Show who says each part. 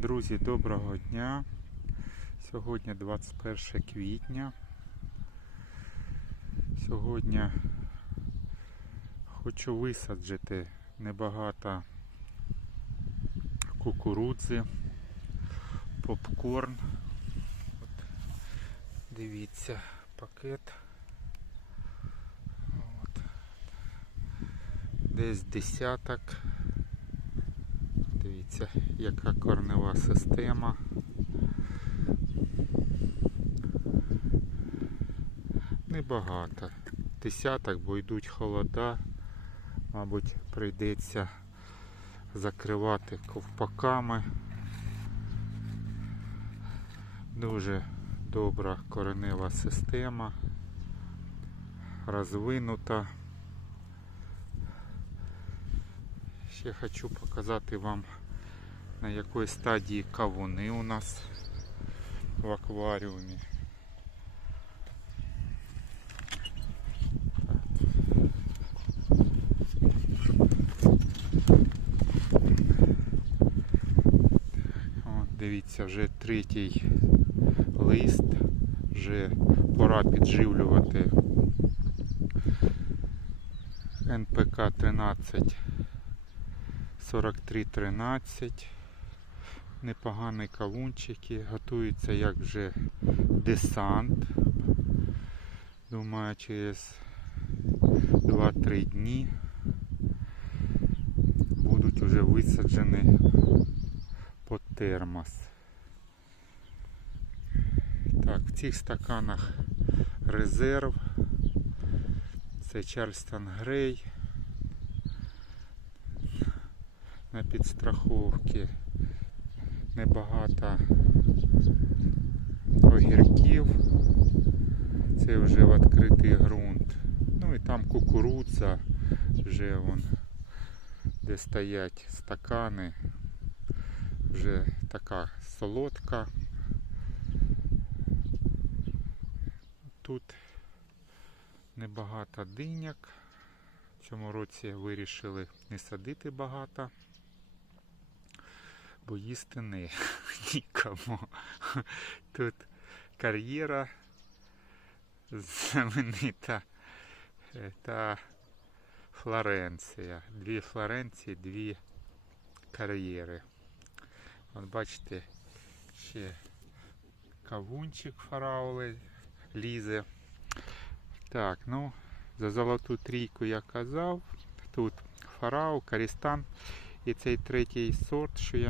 Speaker 1: Друзі, доброго дня. Сьогодні 21 квітня. Сьогодні хочу висаджити небагато кукурудзи, попкорн. От, дивіться, пакет. От. Десь десяток. Дивіться, яка корнева система. Небагато. Десяток, бо йдуть холода. Мабуть, прийдеться закривати ковпаками. Дуже добра коренева система. Розвинута. Ще хочу показати вам на якій стадії кавуни у нас в акваріумі. Дивіться, вже третій лист, вже пора підживлювати НПК 13 4313. Непогані кавунчики. Готуються як вже десант. Думаю, через 2-3 дні будуть вже висаджені по термос. Так, в цих стаканах резерв. Це Чарльстон Грей. на підстраховки небагато огірків. Це вже в відкритий ґрунт. Ну і там кукурудза, вже вон, де стоять стакани, вже така солодка. Тут небагато диняк. В цьому році вирішили не садити багато бо їсти не нікому. Тут кар'єра знаменита та Флоренція. Дві Флоренції, дві кар'єри. От бачите, ще кавунчик фараули лізе. Так, ну, за золоту трійку я казав. Тут фарау, карістан і цей третій сорт, що я